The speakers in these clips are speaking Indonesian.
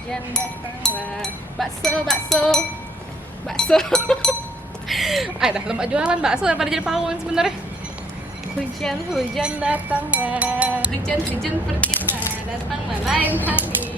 hujan datanglah. Bakso, bakso, bakso. Ah, dah lomba jualan bakso daripada jadi pawon sebenarnya. Hujan, hujan datanglah. Hujan, hujan pergilah, datanglah lain hari.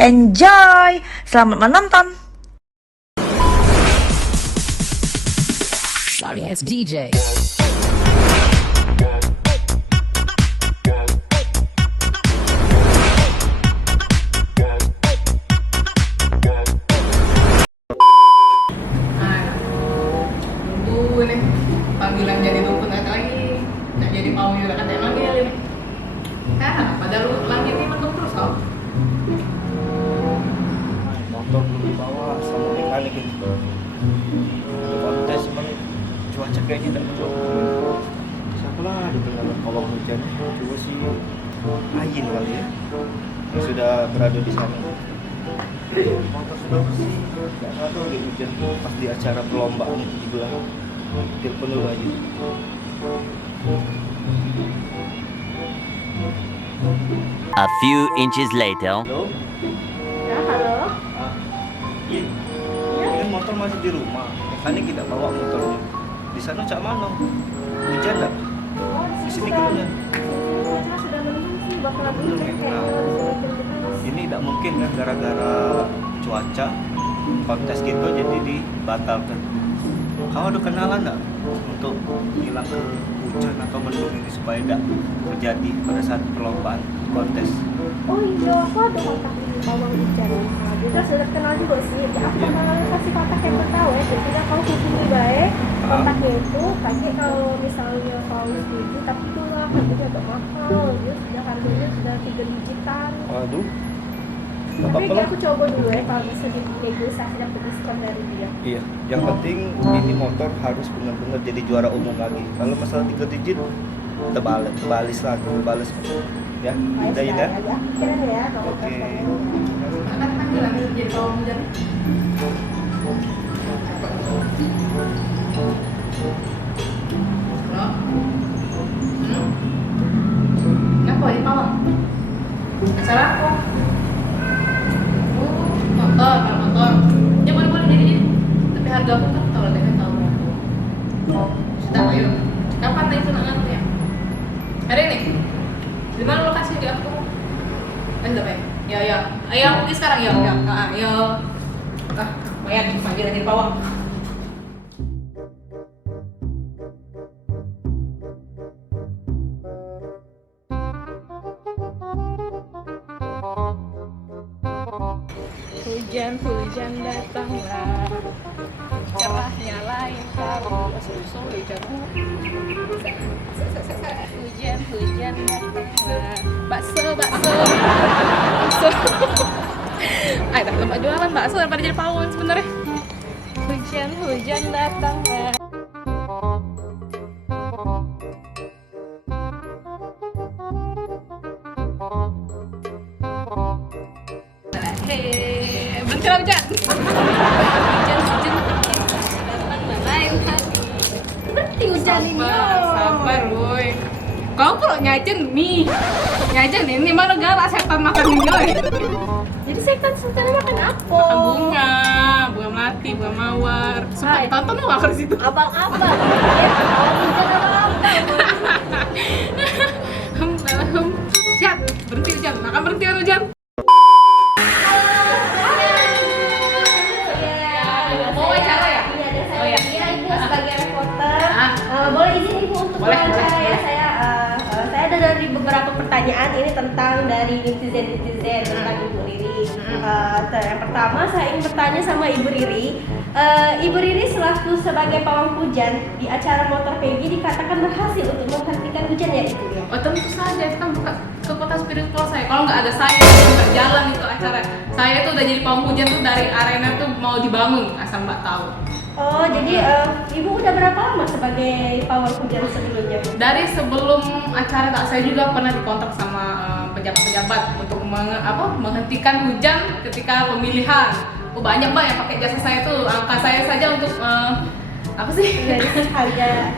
Enjoy! Selamat menonton! Sorry ass DJ. Nunggu nih panggilan jadi dukun lagi, nggak jadi mau juga kan emang dia ini. Padahal langit ini mendung terus tau. Motor belum dibawa sama mekanik ini. Kontes cuman cuaca kayaknya tidak mendukung. Siapa lah di tengah kolong hujan coba sih Ayin kali ya yang sudah berada di sana. Motor sudah bersih, nggak tahu di hujan pas di acara perlombaan di belakang. Telepon dulu aja. A few inches later. Halo? Ya halo. Iya. Ini kan motor masih di rumah. Mekanik tidak bawa motornya. Di sana cak mana? Hujan nggak? Di sini gimana? Cuaca sudah mendung sih, bakalan Belum ya? Nah, ini tidak mungkin kan gara-gara cuaca kontes gitu jadi dibatalkan. Kamu ada kenalan nggak untuk hilang ke hujan atau mendung ini supaya tidak terjadi pada saat perlombaan kontes? Oh iya, aku ada kontak di Pawang Hujan. Nah, kita sudah kenal juga sih. Aku bakal kasih kontak yang bertahu ya. Jadi kau hubungi baik kontaknya itu. Kaki kalau misalnya kau setuju, tapi itulah harganya agak mahal. Dia sudah harganya sudah 3 digitan. Waduh. Tapi aku coba dulu ya kalau bisa dinegosiasi dapat diskon dari dia. Iya, yang penting ini motor harus benar-benar jadi juara umum lagi. Kalau masalah 3 digit, terbalik lagi, terbales. Ya, udah ya. Ya, kira ya kalau Oke. Kan panggilan jadi pawon hujan. Halo? Kenapa jadi pawon? Acara apa? Motor, kalau motor. Ya boleh jadi. Tapi harga aku kan tahu lah, tahu berapa. Sudah, ayo. Kapan nih tunangan ya? Hari ini. Di mana lokasi di aku? Udah ya? Ya. Ayo aku pergi sekarang ya. Ayo. Bayar panggilan jadi pawon. Hujan, hujan datanglah, cerahnya lain kali. Sorry, hujan, hujan datanglah. Bakso, bakso, bakso. Ah, dah lomba jualan bakso daripada jadi pawon sebenarnya. Hujan, hujan datanglah. Hei, bentar hujan. Hujan, hujan datanglah lain hari. Berarti hujan ini. Sabar, woi. Kau kalau nyajen mie, nyajen ini mana galak setan makan mie, woi. Jadi setan makan apa? Makan bunga, bunga melati, bunga mawar. Sumpah Hai. tonton lu aku di situ. Abang-abang. Ya, hujan abang-abang. Siap, berhenti hujan. Akan berhenti kan hujan? Mau wawancara ya? Iya, ada saya. Oh, iya. Iya, Ibu sebagai reporter. Ah. Boleh izin Ibu untuk Boleh, wawancara boleh. ya? Saya ada dari beberapa pertanyaan ini tentang dari netizen tentang Ibu Riri. Yang pertama saya ingin bertanya sama Ibu Riri. Ibu Riri selaku sebagai pawang hujan di acara Motor Peggy dikatakan berhasil untuk menghentikan hujan ya Ibu ya? Oh tentu saja, itu kan bukan kekuatan spiritual saya. Kalau nggak ada saya, nggak jalan itu acara. Saya tuh udah jadi pawang hujan tuh dari arena tuh mau dibangun, asal Mbak tahu. Oh, jadi Ibu udah berapa lama sebagai pawang hujan sebelumnya? Dari sebelum acara tak saya juga pernah dikontrak sama pejabat-pejabat untuk menghentikan hujan ketika pemilihan. Oh, banyak Mbak yang pakai jasa saya tuh. Angka saya saja untuk apa sih? Dari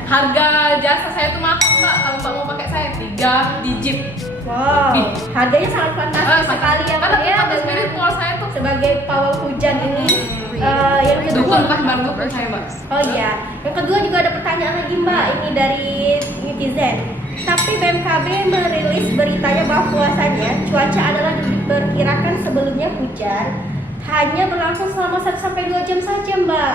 Harga jasa saya tuh mahal Mbak. Kalau Mbak mau pakai saya 3 digit. Wow, harganya sangat fantastis sekali ya Karena Pak ya, kekuatan spiritual saya tuh sebagai pawang hujan ini. Yang kedua, dukun bukan bahan dukun saya Mbak. oh iya, yang kedua juga ada pertanyaan lagi Mbak, ini dari netizen. Tapi BMKB merilis beritanya bahwasannya cuaca adalah diperkirakan sebelumnya hujan hanya berlangsung selama 1 sampai 2 jam saja Mbak.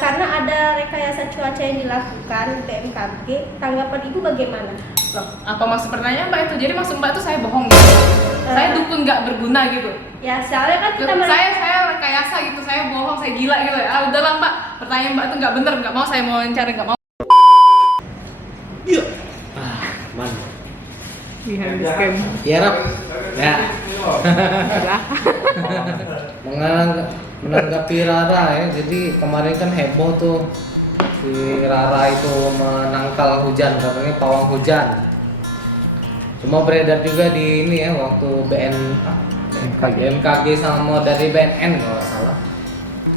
Karena ada rekayasa cuaca yang dilakukan BMKG, tanggapan Ibu bagaimana? Loh, apa maksud pertanyaan Mbak itu? Jadi maksud Mbak itu saya bohong gitu? Saya dukun nggak berguna gitu? Ya, soalnya kan kita Saya rekayasa gitu, saya bohong, saya gila gitu. Ah udahlah Mbak, pertanyaan Mbak itu nggak bener, nggak mau saya mau cari, nggak mau. Iya. Man. Ya, Rap. Ya. Menanggapi Rara ya. Jadi kemarin kan heboh tuh si Rara itu menangkal hujan, katanya pawang hujan. Cuma beredar juga di ini ya waktu BMKG sama dari BNN kalau nggak salah.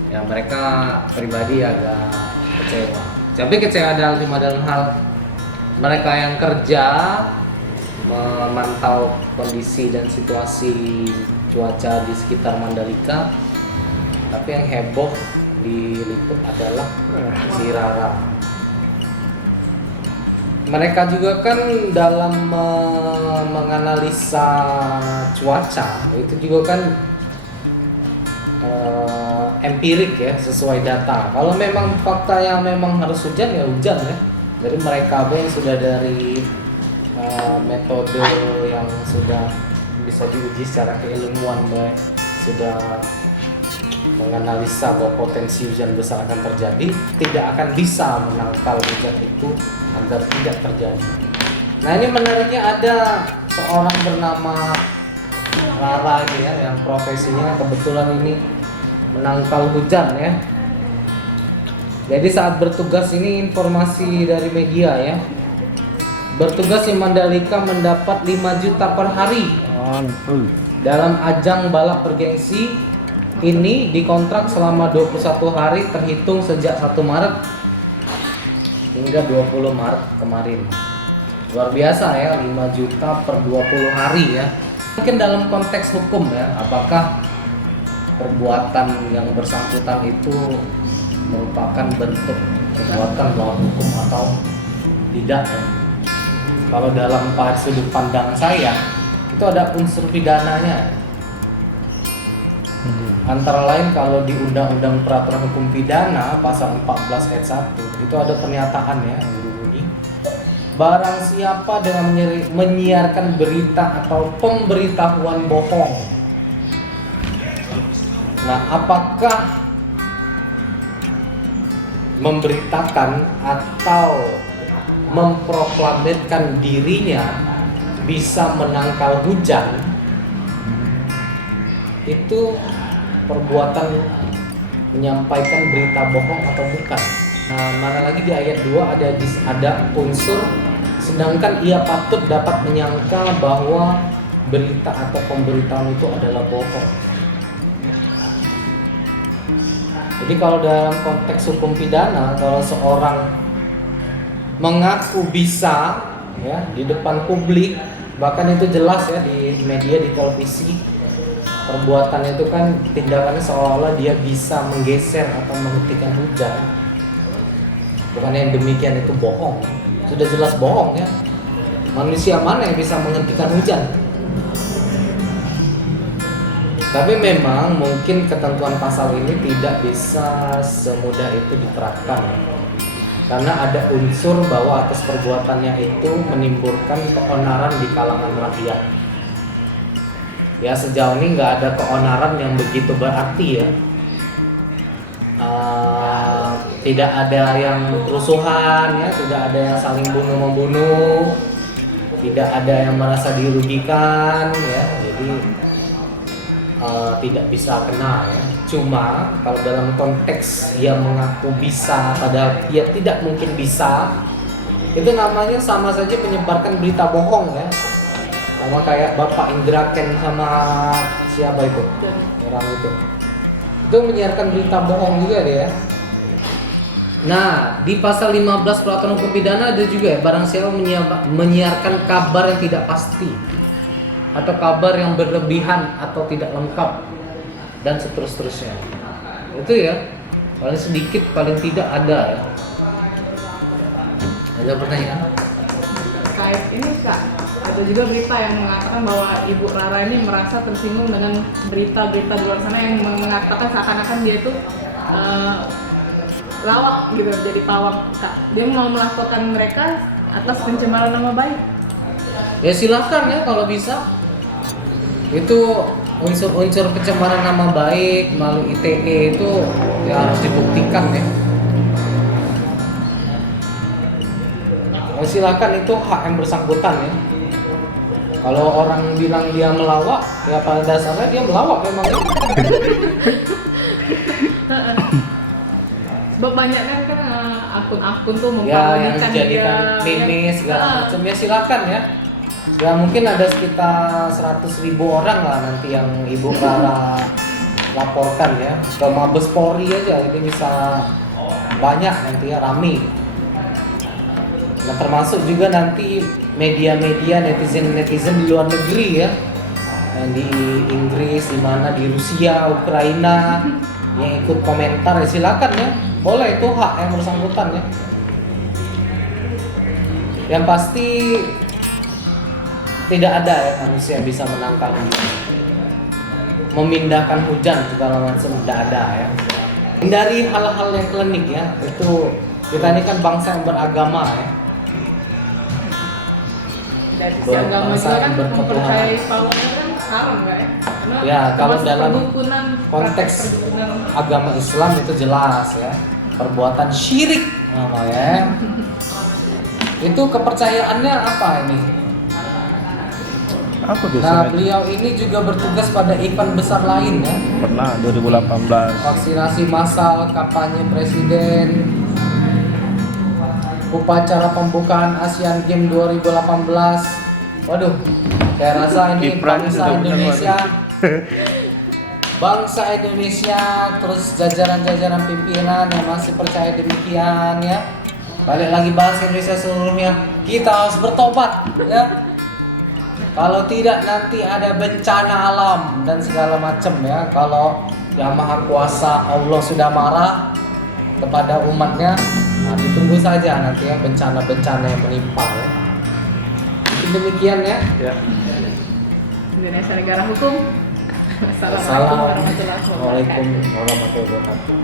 Ya mereka pribadi agak kecewa. Tapi kecewa dalam hal mereka yang kerja memantau kondisi dan situasi cuaca di sekitar Mandalika. Tapi yang heboh diliput adalah si Rara. Mereka juga kan dalam menganalisa cuaca itu juga kan empirik ya, sesuai data. Kalau memang fakta yang memang harus hujan ya hujan ya. Jadi mereka yang sudah dari metode yang sudah bisa diuji secara keilmuan, baik sudah menganalisa bahwa potensi hujan besar akan terjadi, tidak akan bisa menangkal hujan itu agar tidak terjadi. Nah ini menariknya ada seorang bernama Rara ini ya, yang profesinya kebetulan ini menangkal hujan ya. Jadi saat bertugas ini informasi dari media ya, bertugas di Mandalika mendapat 5 juta per hari dalam ajang balap bergengsi. Ini dikontrak selama 21 hari terhitung sejak 1 Maret hingga 20 Maret kemarin. Luar biasa ya, 5 juta per 20 hari ya. Mungkin dalam konteks hukum ya, apakah perbuatan yang bersangkutan itu merupakan bentuk perbuatan melawan hukum atau tidak ya. Kalau dalam sudut pandang saya itu ada unsur pidananya. Antara lain kalau di Undang-Undang Peraturan Hukum Pidana pasal 14 ayat 1 itu ada pernyataan ya yang berbunyi, barang siapa dengan menyiarkan berita atau pemberitahuan bohong. Nah, apakah memberitakan atau memproklamirkan dirinya bisa menangkal hujan itu perbuatan menyampaikan berita bohong atau bukan? Nah, mana lagi di ayat 2 ada unsur sedangkan ia patut dapat menyangka bahwa berita atau pemberitahuan itu adalah bohong. Jadi kalau dalam konteks hukum pidana, kalau seorang mengaku bisa ya di depan publik, bahkan itu jelas ya di media, di televisi, perbuatan itu kan tindakannya seolah-olah dia bisa menggeser atau menghentikan hujan. Bukan yang demikian itu bohong, sudah jelas bohong ya. Manusia mana yang bisa menghentikan hujan? Tapi memang mungkin ketentuan pasal ini tidak bisa semudah itu diterapkan, karena ada unsur bahwa atas perbuatannya itu menimbulkan keonaran di kalangan rakyat. Ya sejauh ini nggak ada keonaran yang begitu berarti ya. Tidak ada yang kerusuhan ya, tidak ada yang saling bunuh membunuh, tidak ada yang merasa dirugikan ya, jadi tidak bisa kena ya. Cuma kalau dalam konteks dia mengaku bisa padahal dia tidak mungkin bisa, itu namanya sama saja menyebarkan berita bohong ya. Sama kayak Bapak Indra Ken sama siapa itu orang itu menyiarkan berita bohong juga dia. Nah, di pasal 15 Peraturan Hukum Pidana ada juga ya, barang siapa menyiarkan kabar yang tidak pasti atau kabar yang berlebihan atau tidak lengkap dan seterusnya. Itu ya, paling sedikit paling tidak ada ya. Ada pertanyaan? Terkait ini Kak, ada juga berita yang mengatakan bahwa Ibu Rara ini merasa tersinggung dengan berita-berita di luar sana yang mengatakan seakan-akan dia itu lawak gitu, jadi pawang Kak. Dia mau melaporkan mereka atas pencemaran nama baik. Ya silakan ya kalau bisa. Itu unsur-unsur pencemaran nama baik melalui ITE itu ya harus dibuktikan ya. Ya silakan, itu hak yang bersangkutan ya. Kalau orang bilang dia melawak, ya pada dasarnya dia melawak memang ya. Sebab banyak kan akun-akun tuh Ya yang memparodikan dijadikan dia, meme segala macam ya silakan ya. Ya mungkin ada sekitar 100.000 orang lah nanti yang Ibu Rara laporkan ya ke Mabes Polri aja, ini bisa banyak nanti ya, rame. Nah termasuk juga nanti media-media netizen di luar negeri ya, yang di Inggris, di mana di Rusia, Ukraina yang ikut komentar ya silakan ya, boleh, itu hak yang bersangkutan ya. Yang pasti tidak ada ya manusia yang bisa menangkal hujan, memindahkan hujan segala macam, tidak ada ya. Hindari hal-hal yang klinik ya, itu kita ini kan bangsa yang beragama ya. dari sisi agama Bangsa juga kan yang berketuhanan. mempercayai pawang itu kan haram nggak ya? Karena Ya, kalau termasuk dalam perdukunan, konteks praktek perdukunan. agama Islam itu jelas ya, perbuatan syirik namanya. Itu kepercayaannya apa ini? Apa Nah, biasanya? beliau ini juga bertugas pada event besar lain ya. Pernah 2018. Vaksinasi massal, kampanye presiden, upacara pembukaan Asian Games 2018. Waduh, saya rasa ini Kiprahnya bangsa sudah benar Indonesia, bangsa Indonesia, terus jajaran-jajaran pimpinan yang masih percaya demikian ya. Balik lagi bangsa Indonesia seluruhnya, kita harus bertobat ya. Kalau tidak nanti ada bencana alam dan segala macam ya. Kalau Yang Maha Kuasa Allah sudah marah kepada umatnya, nah ditunggu saja nanti ya bencana-bencana yang menimpa ya. Mungkin demikian ya. Ya. Indonesia negara hukum. Assalamualaikum warahmatullahi wabarakatuh. Assalamualaikum warahmatullahi wabarakatuh.